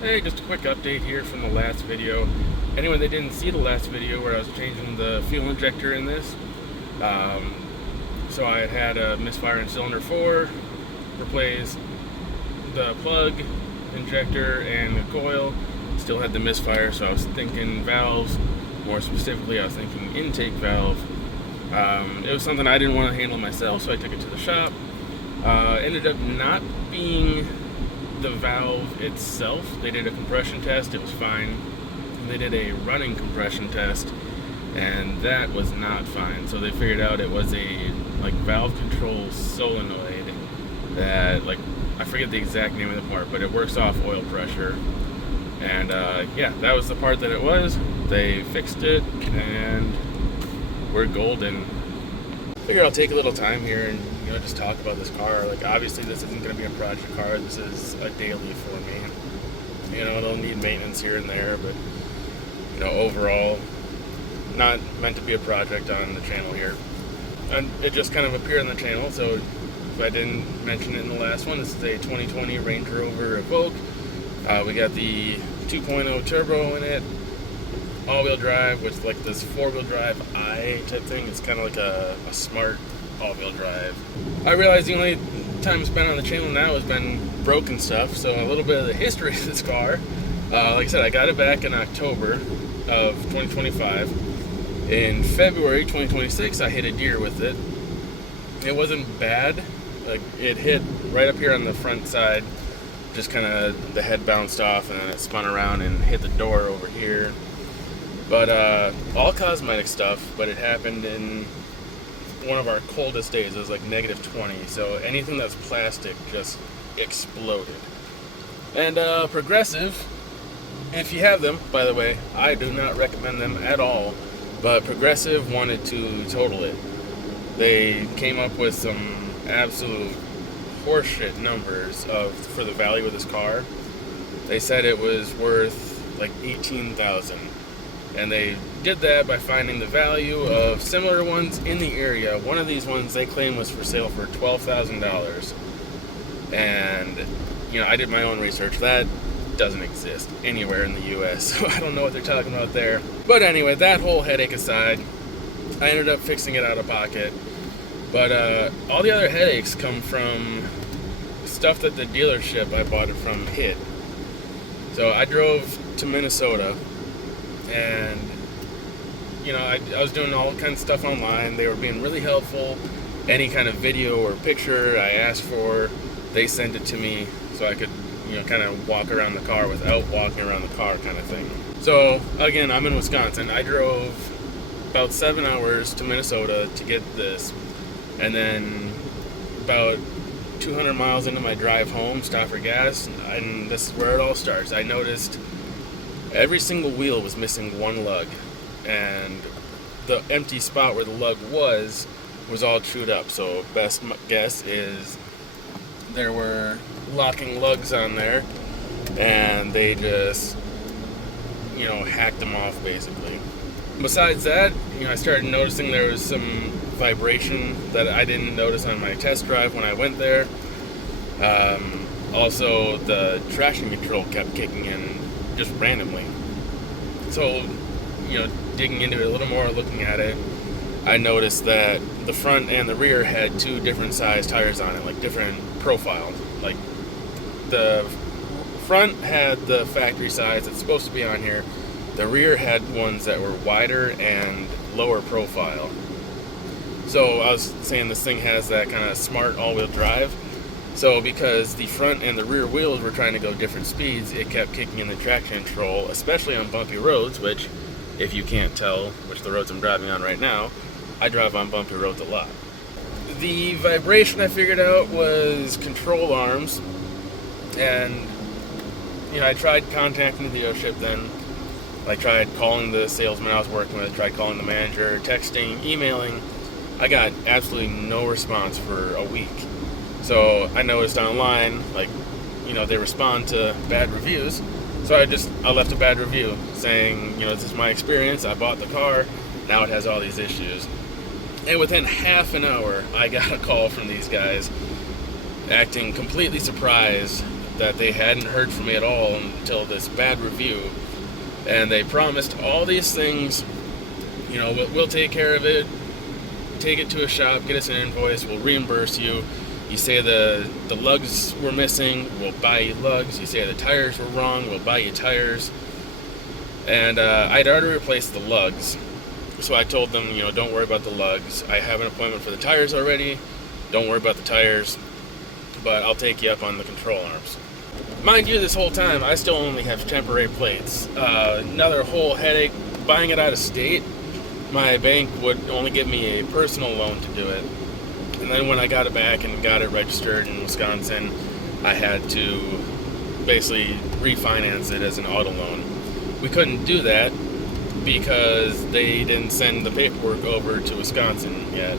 Hey, just a quick update here from the last video. Anyone that didn't see the last video where I was changing the fuel injector in this, um, so I had a misfire in cylinder 4, replaced the plug, injector, and the coil. Still had the misfire, so I was thinking valves. More specifically, I was thinking intake valve. It was something I didn't want to handle myself, so I took it to the shop. Ended up not being the valve itself. They did a compression test, it was fine. They did a running compression test, and that was not fine. So they figured out it was a valve control solenoid that, I forget the exact name of the part, but it works off oil pressure. And yeah, that was the part that it was. They fixed it, and we're golden. Figure I'll take a little time here and just talk about this car. Obviously this isn't going to be a project car. This is a daily for me. It'll need maintenance here and there, but overall, not meant to be a project on the channel here. And it just kind of appeared on the channel, so if I didn't mention it in the last one, this is a 2020 Range Rover Evoque. We got the 2.0 turbo in it, all-wheel drive with this four-wheel drive type thing. It's kind of like a smart all-wheel drive. I realize the only time spent on the channel now has been broken stuff, so a little bit of the history of this car. Like I said, I got it back in October of 2025. In February 2026, I hit a deer with it. It wasn't bad. It hit right up here on the front side, just kind of the head bounced off, and then it spun around and hit the door over here. But all cosmetic stuff, but it happened in one of our coldest days. It was like -20, so anything that's plastic just exploded. And Progressive, if you have them, by the way, I do not recommend them at all, but Progressive wanted to total it. They came up with some absolute horseshit numbers for the value of this car. They said it was worth like $18,000. And they did that by finding the value of similar ones in the area. One of these ones they claim was for sale for $12,000. And, I did my own research. That doesn't exist anywhere in the US, so I don't know what they're talking about there. But anyway, that whole headache aside, I ended up fixing it out of pocket. But all the other headaches come from stuff that the dealership I bought it from hid. So I drove to Minnesota, and I was doing all kinds of stuff online. They were being really helpful. Any kind of video or picture I asked for, they sent it to me so I could kind of walk around the car without walking around the car, kind of thing. So again, I'm in Wisconsin. I drove about 7 hours to Minnesota to get this, and then about 200 miles into my drive home, stop for gas, and this is where it all starts. I noticed every single wheel was missing one lug, and the empty spot where the lug was all chewed up. So best guess is there were locking lugs on there, and they just hacked them off basically. Besides that, I started noticing there was some vibration that I didn't notice on my test drive when I went there. Also, the traction control kept kicking in just randomly. So, digging into it a little more, looking at it, I noticed that the front and the rear had two different size tires on it, different profiles. The front had the factory size that's supposed to be on here. The rear had ones that were wider and lower profile. So I was saying this thing has that kind of smart all-wheel drive. So because the front and the rear wheels were trying to go different speeds, it kept kicking in the traction control, especially on bumpy roads, which, if you can't tell, which the roads I'm driving on right now, I drive on bumpy roads a lot. The vibration I figured out was control arms, and I tried contacting the dealership then. I tried calling the salesman I was working with, tried calling the manager, texting, emailing. I got absolutely no response for a week. So I noticed online, they respond to bad reviews. So I left a bad review saying, this is my experience, I bought the car, now it has all these issues. And within half an hour, I got a call from these guys acting completely surprised that they hadn't heard from me at all until this bad review. And they promised all these things, you know, we'll take care of it, take it to a shop, get us an invoice, we'll reimburse you. You say the lugs were missing, we'll buy you lugs. You say the tires were wrong, we'll buy you tires. And I'd already replaced the lugs. So I told them, you know, don't worry about the lugs. I have an appointment for the tires already. Don't worry about the tires, but I'll take you up on the control arms. Mind you, this whole time, I still only have temporary plates. Another whole headache, buying it out of state. My bank would only give me a personal loan to do it. And then when I got it back and got it registered in Wisconsin, I had to basically refinance it as an auto loan. We couldn't do that because they didn't send the paperwork over to Wisconsin yet.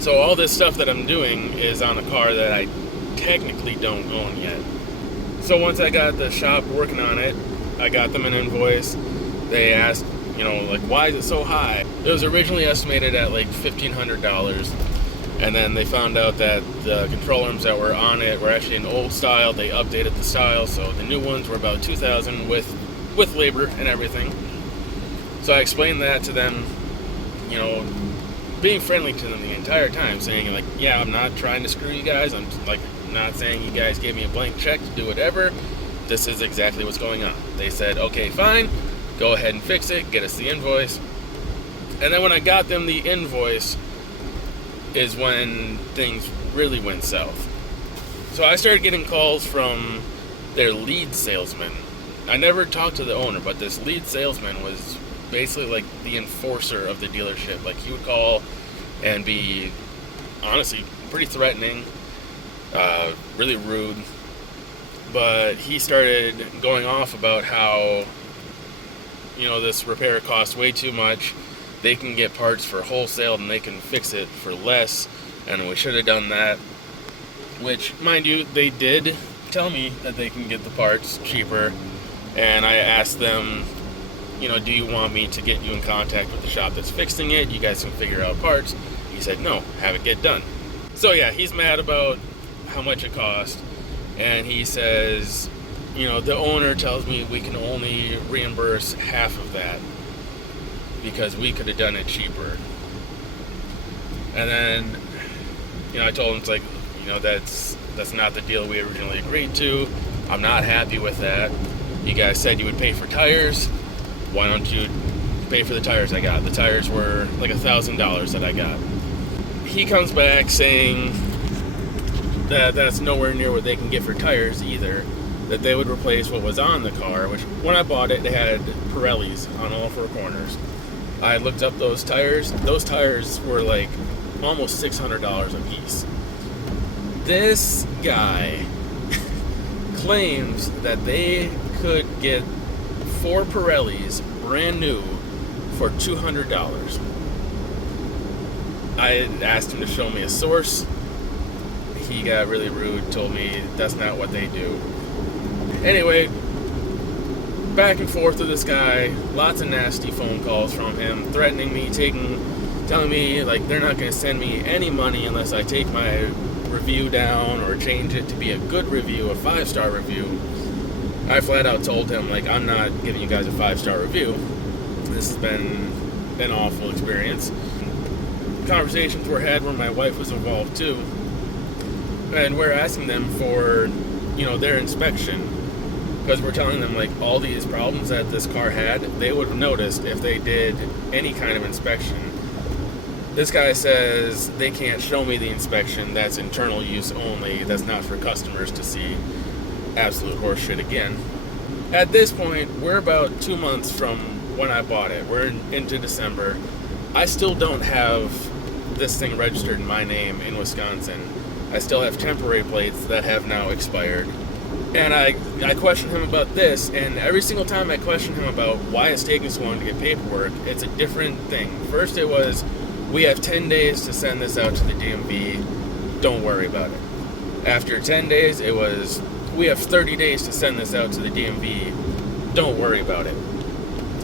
So all this stuff that I'm doing is on a car that I technically don't own yet. So once I got the shop working on it, I got them an invoice. They asked, you know, like, why is it so high? It was originally estimated at like $1,500, and then they found out that the control arms that were on it were actually an old style. They updated the style, so the new ones were about $2,000 with labor and everything. So I explained that to them, you know, being friendly to them the entire time, saying like, yeah, I'm not trying to screw you guys. I'm like not saying you guys gave me a blank check to do whatever. This is exactly what's going on. They said, okay, fine, go ahead and fix it, get us the invoice. And then when I got them the invoice is when things really went south. So I started getting calls from their lead salesman. I never talked to the owner, but this lead salesman was basically like the enforcer of the dealership. Like, he would call and be honestly pretty threatening, really rude. But he started going off about how, you know, this repair costs way too much. They can get parts for wholesale and they can fix it for less, and we should have done that. Which, mind you, they did tell me that they can get the parts cheaper. And I asked them, you know, do you want me to get you in contact with the shop that's fixing it? You guys can figure out parts. He said, no, have it get done. So yeah, he's mad about how much it cost. And he says, you know, the owner tells me we can only reimburse half of that because we could have done it cheaper. And then, you know, I told him, it's like, you know, that's not the deal we originally agreed to. I'm not happy with that. You guys said you would pay for tires. Why don't you pay for the tires I got? The tires were like $1,000 that I got. He comes back saying that that's nowhere near what they can get for tires either. That they would replace what was on the car, which when I bought it, they had Pirellis on all four corners. I looked up those tires. Those tires were like almost $600 a piece. This guy claims that they could get 4 Pirellis brand new for $200. I asked him to show me a source. He got really rude, told me that's not what they do. Anyway, back and forth with this guy, lots of nasty phone calls from him, threatening me, telling me like they're not going to send me any money unless I take my review down or change it to be a good review, a 5-star review. I flat out told him, like, I'm not giving you guys a 5-star review. This has been an awful experience. Conversations were had where my wife was involved too, and we're asking them for, you know, their inspection, because we're telling them like all these problems that this car had, they would have noticed if they did any kind of inspection. This guy says they can't show me the inspection, that's internal use only, that's not for customers to see. Absolute horseshit again. At this point, we're about 2 months from when I bought it. We're into December. I still don't have this thing registered in my name in Wisconsin. I still have temporary plates that have now expired. And I question him about this, and every single time I question him about why it's taking so long to get paperwork, it's a different thing. First it was, we have 10 days to send this out to the DMV, don't worry about it. After 10 days, it was, we have 30 days to send this out to the DMV, don't worry about it.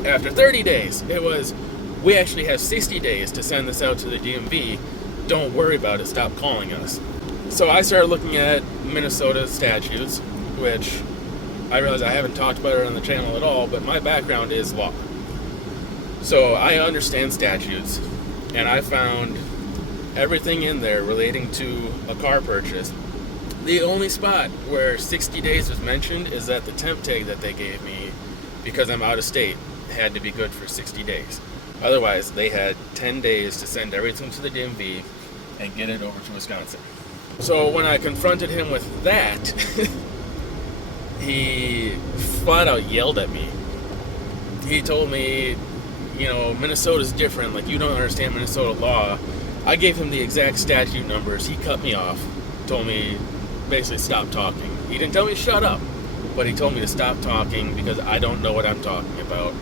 After 30 days, it was, we actually have 60 days to send this out to the DMV, don't worry about it, stop calling us. So I started looking at Minnesota statutes, which I realize I haven't talked about it on the channel at all, but my background is law. So I understand statutes, and I found everything in there relating to a car purchase. The only spot where 60 days was mentioned is that the temp tag that they gave me, because I'm out of state, had to be good for 60 days. Otherwise, they had 10 days to send everything to the DMV and get it over to Wisconsin. So when I confronted him with that, he flat out yelled at me. He told me, Minnesota's different, like you don't understand Minnesota law. I gave him the exact statute numbers. He cut me off, told me basically stop talking. He didn't tell me to shut up, but he told me to stop talking because I don't know what I'm talking about.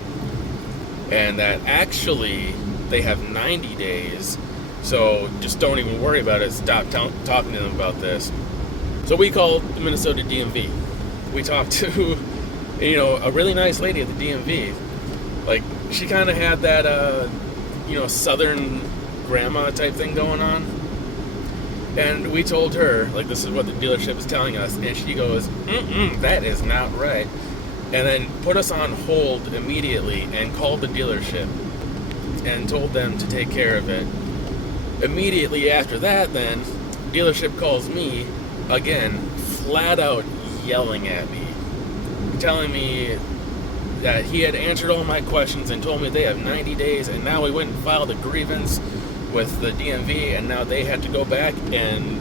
And that actually they have 90 days, so just don't even worry about it. Stop talking to them about this. So we called the Minnesota DMV. We talked to, a really nice lady at the DMV. Like, she kind of had that, southern grandma type thing going on. And we told her, like, this is what the dealership is telling us. And she goes, that is not right. And then put us on hold immediately and called the dealership and told them to take care of it. Immediately after that, then, dealership calls me again, flat out yelling at me, telling me that he had answered all my questions and told me they have 90 days, and now we went and filed a grievance with the DMV, and now they had to go back and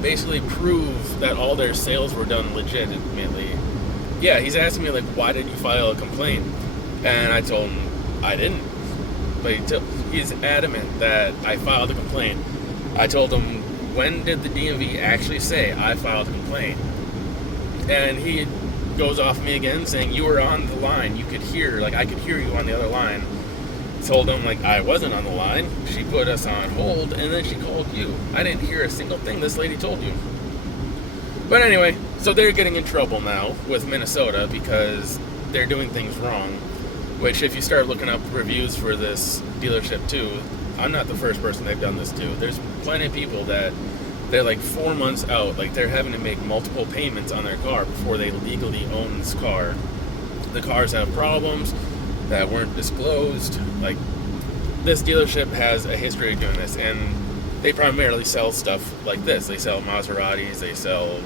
basically prove that all their sales were done legitimately. Yeah, he's asking me, like, why did you file a complaint? And I told him I didn't. But he's adamant that I filed a complaint. I told him, when did the DMV actually say I filed a complaint? And he goes off me again saying, you were on the line. You could hear, like, I could hear you on the other line. Told him, like, I wasn't on the line. She put us on hold, and then she called you. I didn't hear a single thing this lady told you. But anyway, so they're getting in trouble now with Minnesota because they're doing things wrong. Which, if you start looking up reviews for this dealership too, I'm not the first person they've done this to. There's plenty of people that they're like 4 months out, like they're having to make multiple payments on their car before they legally own this car. The cars have problems that weren't disclosed. Like, this dealership has a history of doing this, and they primarily sell stuff like this. They sell Maseratis, they sell,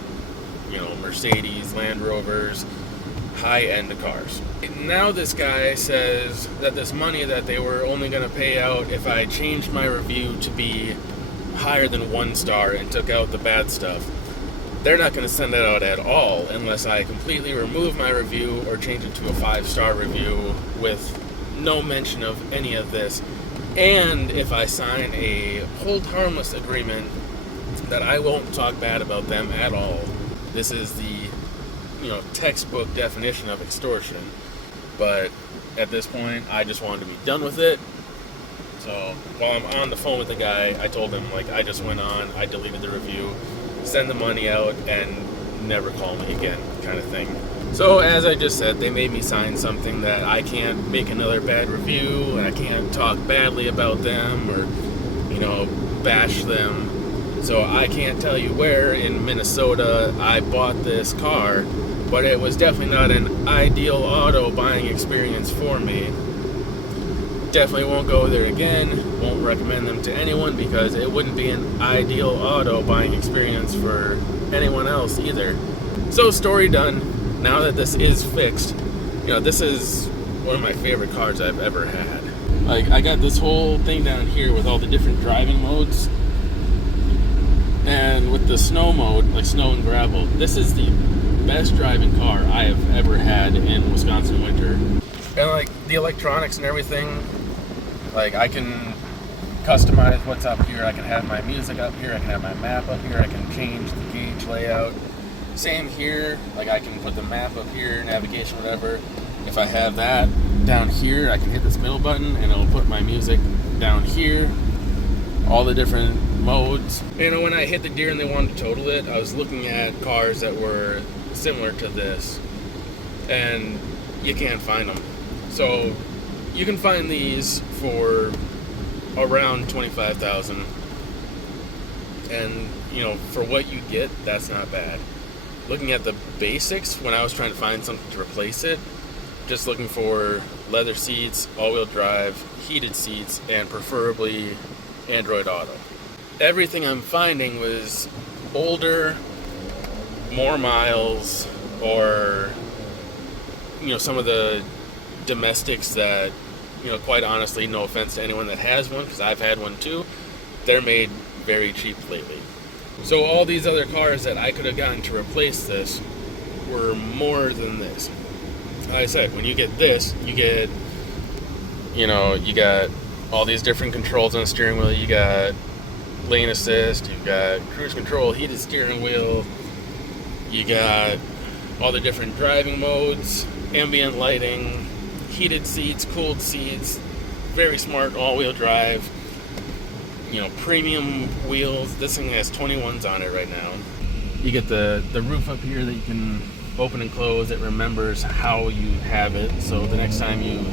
Mercedes, Land Rovers, high-end cars. Now this guy says that this money that they were only going to pay out if I changed my review to be higher than 1 star and took out the bad stuff, they're not going to send it out at all unless I completely remove my review or change it to a 5-star review with no mention of any of this. And if I sign a hold harmless agreement that I won't talk bad about them at all. This is the textbook definition of extortion. But at this point, I just wanted to be done with it. So while I'm on the phone with the guy, I told him, like, I just went on, I deleted the review, send the money out, and never call me again, kind of thing. So as I just said, they made me sign something that I can't make another bad review, and I can't talk badly about them or, bash them. So I can't tell you where in Minnesota I bought this car, but it was definitely not an ideal auto buying experience for me. Definitely won't go there again. Won't recommend them to anyone because it wouldn't be an ideal auto buying experience for anyone else either. So story done. Now that this is fixed, this is one of my favorite cars I've ever had. Like, I got this whole thing down here with all the different driving modes. And with the snow mode, like snow and gravel, this is the best driving car I have ever had in Wisconsin winter. And like the electronics and everything, like I can customize what's up here. I can have my music up here, I can have my map up here, I can change the gauge layout. Same here, like I can put the map up here, navigation, whatever. If I have that down here, I can hit this middle button and it'll put my music down here. All the different modes. When I hit the deer and they wanted to total it, I was looking at cars that were similar to this, and you can't find them. So you can find these for around $25,000. And, you know, for what you get, that's not bad. Looking at the basics, when I was trying to find something to replace it, just looking for leather seats, all-wheel drive, heated seats, and preferably Android Auto. Everything I'm finding was older, more miles, or, you know, some of the domestics that, you know, quite honestly, no offense to anyone that has one, because I've had one too, they're made very cheap lately. So all these other cars that I could have gotten to replace this were more than this. Like I said, when you get this, you get, you know, you got all these different controls on the steering wheel. You got lane assist, you've got cruise control, heated steering wheel, you got all the different driving modes, ambient lighting, heated seats, cooled seats, very smart all-wheel drive, you know, premium wheels. This thing has 21s on it right now. You get the roof up here that you can open and close. It remembers how you have it, so the next time you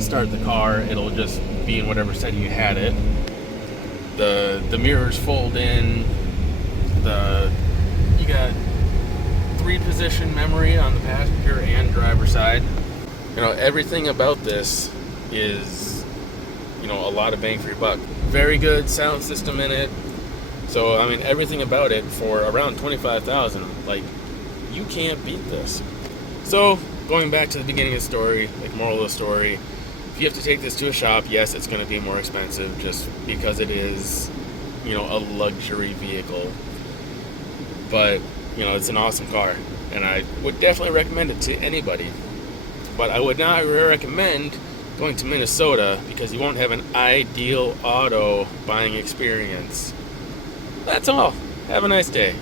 start the car, it'll just be in whatever setting you had it. The mirrors fold in. You got 3-position memory on the passenger and driver side. You know, everything about this is, you know, a lot of bang for your buck. Very good sound system in it. So I mean, everything about it for around $25,000, like, you can't beat this. So going back to the beginning of the story, like, moral of the story, if you have to take this to a shop, yes, it's going to be more expensive just because it is, you know, a luxury vehicle. But, you know, it's an awesome car, and I would definitely recommend it to anybody. But I would not recommend going to Minnesota because you won't have an ideal auto buying experience. That's all. Have a nice day.